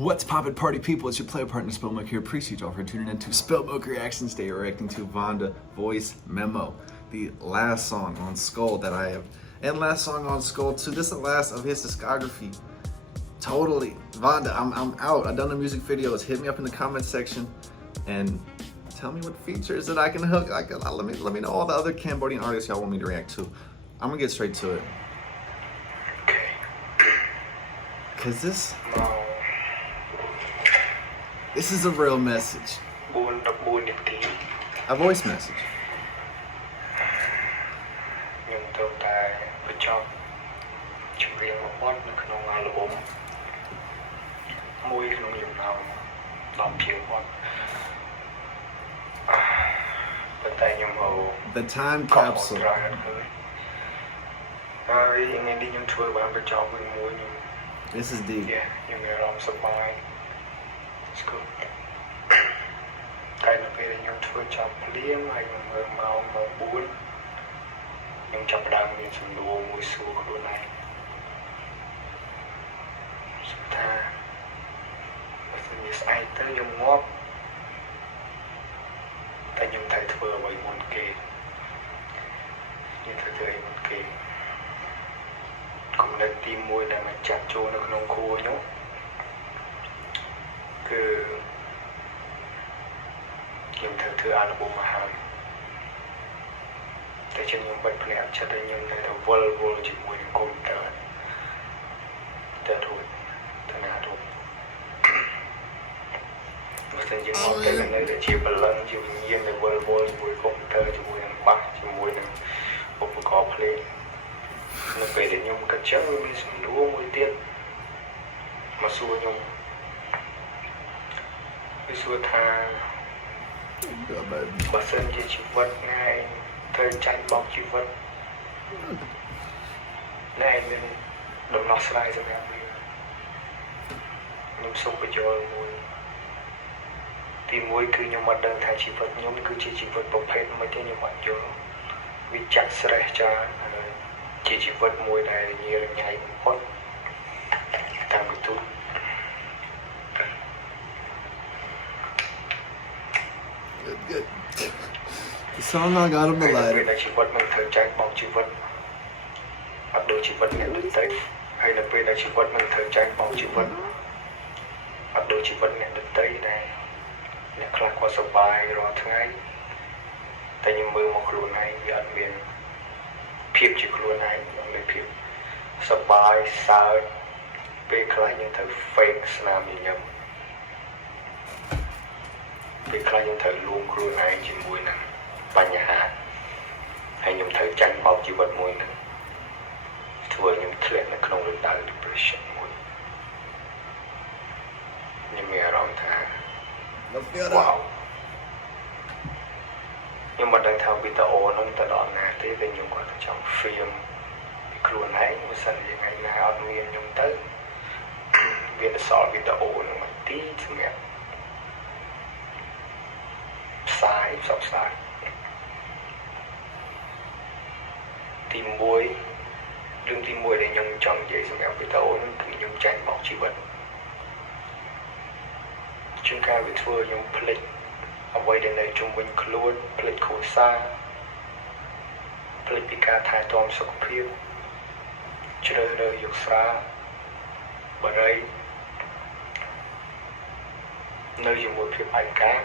What's poppin' party people? It's your player partner spiltMilk here. Appreciate y'all for tuning in to spiltMilk Reactions. Today reacting to VannDa Voice Memo, the last song on Skull that I have, and last song on Skull too. This is the last of his discography. Totally, VannDa, I'm out. I've done the music videos. Hit me up in the comment section and tell me what features that I can hook. Let me know all the other Cambodian artists y'all want me to react to. I'm gonna get straight to it. Cause this is a real message. A voice message. The time capsule. This is deep. Yeah, you know, I'm so fine. It's good. Cái là về những thứ chọc liếng hay người màu màu buồn, những chọc đang miền sườn đua mùi xua của đôi này. Sự tha, và sự như ai tới nhung ngóp, ta nhung thầy thừa bởi môn kê, như thầy thừa môn kê. Cũng nên tìm mùi để mà chặt chô nó không khô nhó. Cứ nhưng thử thử album mà hàngแต่ฉันยังบัดเพลงฉันได้ยังในแต่วอลจิมวยคอมเตอร์แต่ถูกธนาถูกมันจะยังมองแต่ในแต่ชีพลังชีพเยี่ยมในวอลจิมวยคอมเตอร์จิมวยบักจิมวยในอุปกรณ์เพลงในไปเดี๋ยวยังกระชั้นมีสมรู้มวยเตี้ยมาสู้ยังไปสู้ทางbà sinh về chịu vật ngày thời tranh bóng chịu vật này mình đừng nói sai cho em nhưng sống bây giờ mùi thì mùi cứ nhưng mà đơn thay chịu vật nhóm cứ chỉ chịu vật bọc hết mới thế nhưng mà giờ vì chắc sẽ cho chỉ chịu vật mùi này nhiều nhảy hot tăng được tốt. Good. The song I got him alive. Hay là chỉ vật mình thời tranh bóng chỉ vật bắt đầu chỉ vật nhận được tay hay là bây là chỉ vật mình thời tranh bóng chỉ vật bắt đầu chỉ vật nhận được tay này là khá quá sâu bài rồi thứ ngay tại nhưng mưa một luôn này vì ăn miền phiếp chỉ luôn này mình phiếp sâu bài sao về khá những thời fake làm gì nhầm vì khá những thời luôn luôn này chỉ mùi nè bánh nhà hay những thời tranh bọc chỉ vật mùi nè thua những chuyện là không được đợi depression mùi nhưng mẹ rõ thà wow nhưng mà đang theo video nó ta đón nè thế về những con trong phim luôn ấy mà sân gì ngày nào ăn nguyên những tới vì nó sọ video nó mà tí chứ mẹ sai sắp sai tìm muối đừng tìm muối để nhung trong vậy xong em video nó cứ nhung tranh bóng chỉ vật chúng ta bị thua nhung plek ở quay đến đây chung quanh luôn plek khổ xa plek bị ca thai tóm sọc phiêu chơi đời dục xa bởi đây nơi dùng một phiêu ảnh cá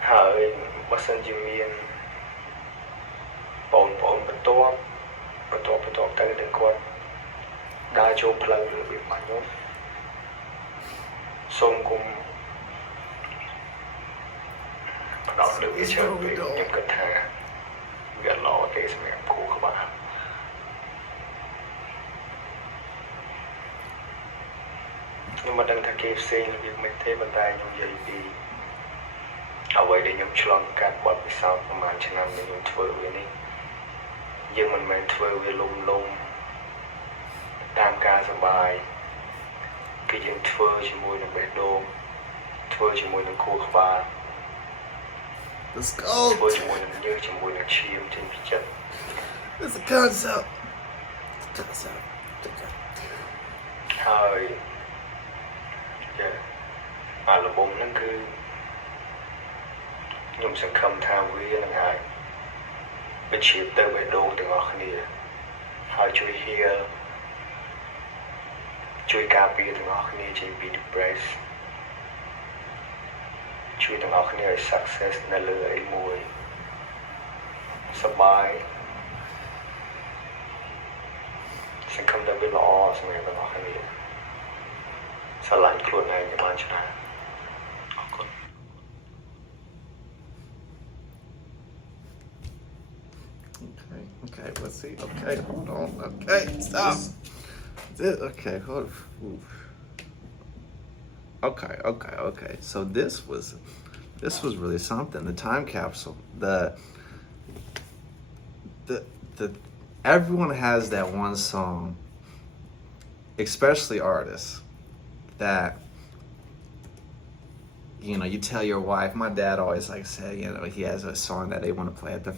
hơi bất sinh dư miên bồn bật to tới đừng con đa chô plug được việc mà nhốt xông cùng đó được cái chơi về những cái thà việc lọ để xem em khổ các bạn nhưng mà đang thằng KFC là việc mình thấy bàn tay như vậy thìเอาไว้ได้ยมฉลองการบวชไปสาวประมาณฉะนั้นในยมทั่วเวนี้ยังมันไม่ทั่วเวลมตามการสบายก็ยังทั่วชิมวยในเบดโดมทั่วชิมวยในคูขบาทั่วชิมวยในเยอะชิมวยในชีมจนพิจิตร It's a concept. ហើយ អាល់ប៊ុមហ្នឹងគឺខ្ញុំសង្ឃឹមថាវានឹងអាចបញ្ជាទៅបេះដូងទាំងអស់គ្នាហើយជួយ heal ជួយការពារទាំងអស់គ្នាចេញពី depress ជួយទាំងអស់គ្នាឲ្យ success នៅលើអីមួយសប្បាយសង្ឃឹមថាវាល្អសម្រាប់ទាំងអស់គ្នាស្រឡាញ់ខ្លួនឯងឲ្យបានច្រើនអរគុណ Okay, let's see. Okay, hold on. Okay, stop. Okay, hold on. Okay. So this was really something. The time capsule. The everyone has that one song, especially artists, that you know, you tell your wife. My dad always like said, you know, he has a song that they want to play at the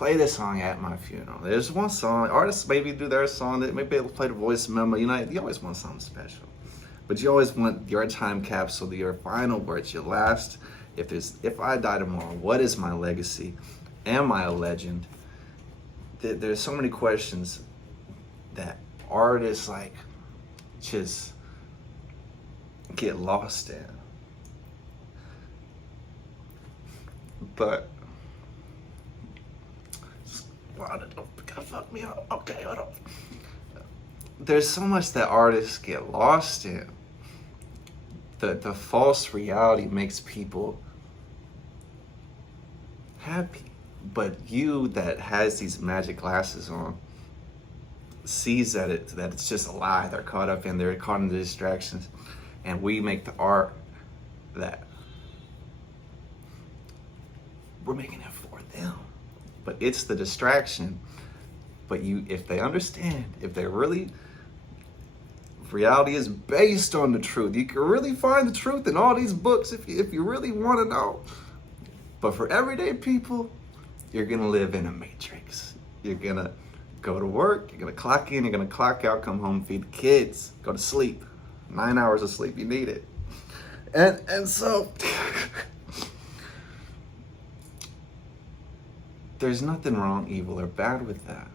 play this song at my funeral. There's one song, artists maybe do their song, that maybe they'll play the voice memo, you know, you always want something special. But you always want your time capsule, your final words, your last, if I die tomorrow, what is my legacy? Am I a legend? There's so many questions that artists like just get lost in. But God, fuck me up. Okay, hold on. There's so much that artists get lost in. The false reality makes people happy. But you that has these magic glasses on sees that it's just a lie. They're caught up in, they're caught in the distractions. And we make the art that we're making it for them. But it's the distraction. But if they understand, if they really, reality is based on the truth. You can really find the truth in all these books if you really want to know. But for everyday people, you're gonna live in a matrix. You're gonna go to work, you're gonna clock in, you're gonna clock out, come home, feed the kids, go to sleep. 9 hours of sleep, you need it. And so there's nothing wrong, evil, or bad with that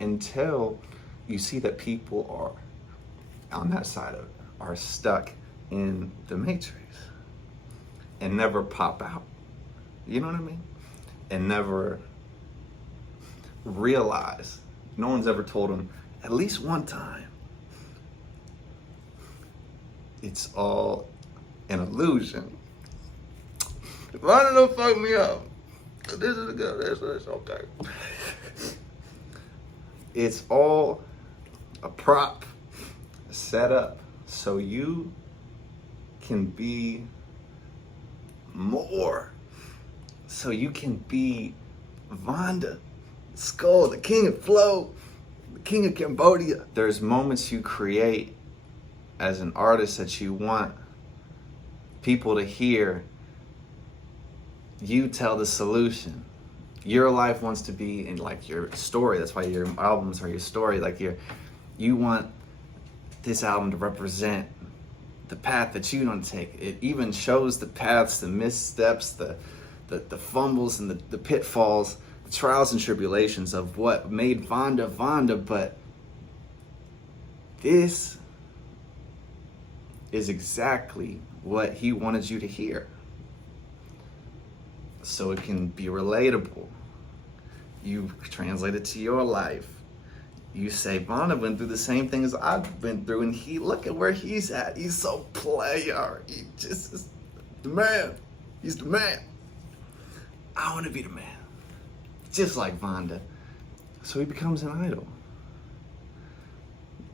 until you see that people are on that side of it, are stuck in the matrix and never pop out. You know what I mean? And never realize, no one's ever told them at least one time, it's all an illusion. Why don't you fuck me up? This is good. This is okay. It's all a prop set up so you can be more. So you can be VannDa, Skull, the king of flow, the king of Cambodia. There's moments you create as an artist that you want people to hear you tell the solution. Your life wants to be in like your story. That's why your albums are your story. Like you want this album to represent the path that you don't take. It even shows the paths, the missteps, the fumbles and the pitfalls, the trials and tribulations of what made VannDa. But this is exactly what he wanted you to hear. So it can be relatable. You translate it to your life. You say, VannDa went through the same thing as I've been through, and look at where he's at. He's so player. He just is the man. He's the man. I want to be the man. Just like VannDa. So he becomes an idol.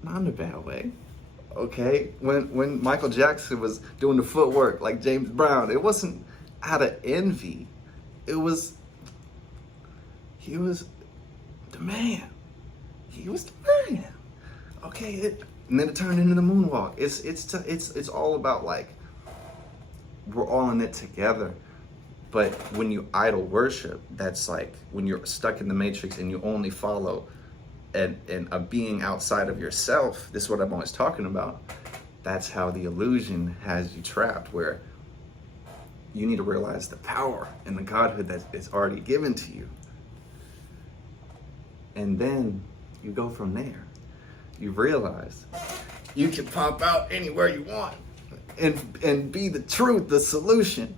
Not in a bad way. Okay? When Michael Jackson was doing the footwork like James Brown, it wasn't out of envy. He was the man. He was the man. Okay, and then it turned into the moonwalk. It's all about like we're all in it together. But when you idol worship, that's like when you're stuck in the matrix and you only follow and a being outside of yourself. This is what I'm always talking about. that's how the illusion has you trapped, where you need to realize the power and the godhood that is already given to you. And then you go from there. You realize you can pop out anywhere you want and be the truth, the solution,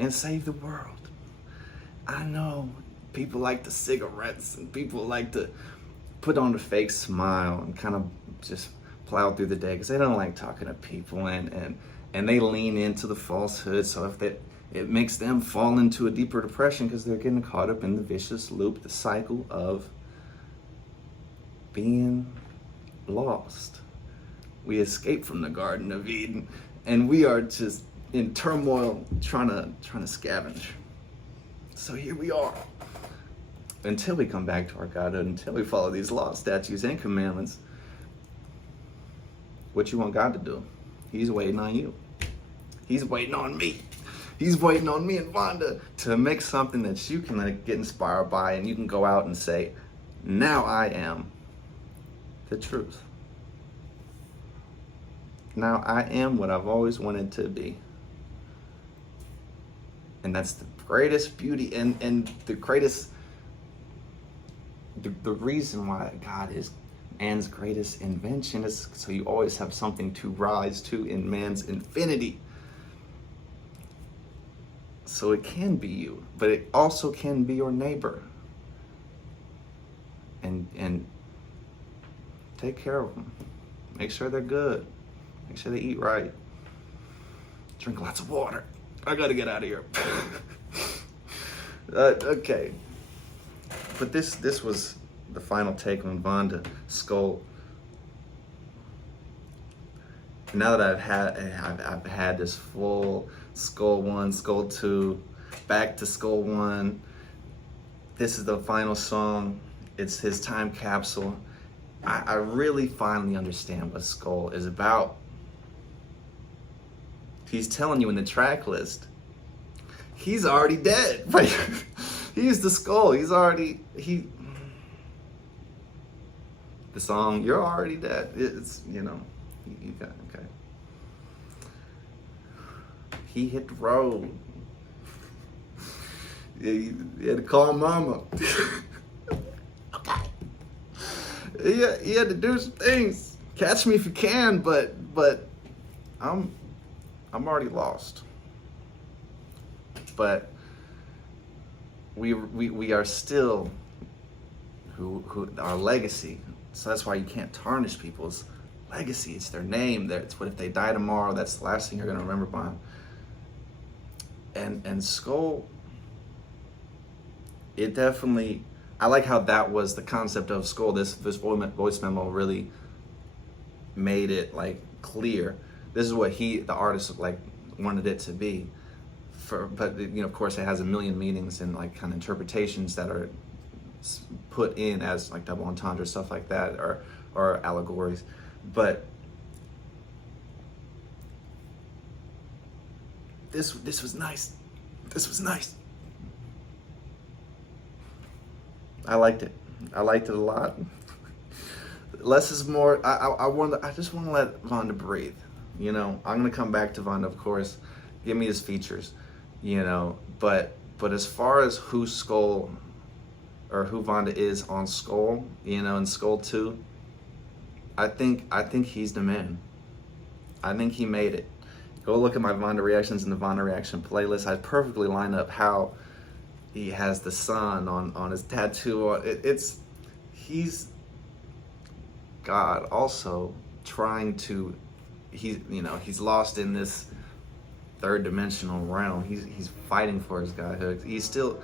and save the world. I know people like the cigarettes and people like to put on a fake smile and kind of just plow through the day because they don't like talking to people, and they lean into the falsehood. So if it makes them fall into a deeper depression because they're getting caught up in the vicious loop, the cycle of being lost. We escaped from the Garden of Eden, and we are just in turmoil trying to scavenge. So here we are. Until we come back to our Godhood, until we follow these laws, statutes, and commandments, what you want God to do? He's waiting on you. He's waiting on me. He's waiting on me and VannDa to make something that you can get inspired by, and you can go out and say, now I am the truth. Now I am what I've always wanted to be. And that's the greatest beauty and the greatest, the reason why God is man's greatest invention is so you always have something to rise to in man's infinity. So it can be you, but it also can be your neighbor. And take care of them. Make sure they're good. Make sure they eat right. Drink lots of water. I gotta get out of here. Okay. But this was the final take on VannDa Skull. Now that I've had this full Skull 1, Skull 2, back to Skull 1. This is the final song. It's his time capsule. I really finally understand what Skull is about. He's telling you in the track list, he's already dead. He's the Skull. The song, you're already dead. It's, you got, okay. He hit the road. He had to call mama. Okay. He had to do some things. Catch me if you can, but I'm already lost. But we are still who our legacy. So that's why you can't tarnish people's legacy. It's their name. It's what if they die tomorrow, that's the last thing you're gonna remember by them. And Skull, it definitely, I like how that was the concept of Skull. This voice memo really made it like clear. This is what the artist like wanted it to be. But of course it has a million meanings and like kind of interpretations that are put in as like double entendre, stuff like that, or allegories. But this was nice. This was nice. I liked it. I liked it a lot. Less is more. I just want to let VannDa breathe. I'm gonna come back to VannDa, of course. Give me his features. But as far as who Skull or who VannDa is on Skull, in Skull 2, I think he's the man. I think he made it. Go look at my VannDa reactions in the VannDa reaction playlist. I perfectly line up how he has the sun on his tattoo. He's God also trying to, he's lost in this third dimensional realm. He's fighting for his godhood. He's still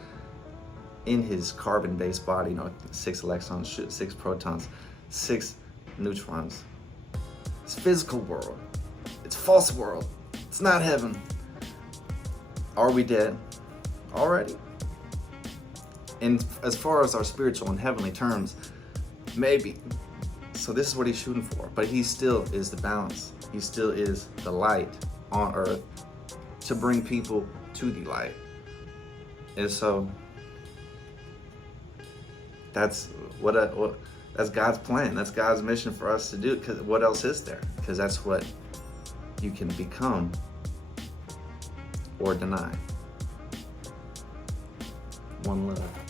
in his carbon-based body, 6 electrons, 6 protons, 6 neutrons. It's physical world. It's false world. It's not heaven. Are we dead already? And as far as our spiritual and heavenly terms, maybe. So this is what he's shooting for. But he still is the balance. He still is the light on earth to bring people to the light. And so that's That's God's plan. That's God's mission for us to do. Because what else is there? Because that's what you can become or deny. One love.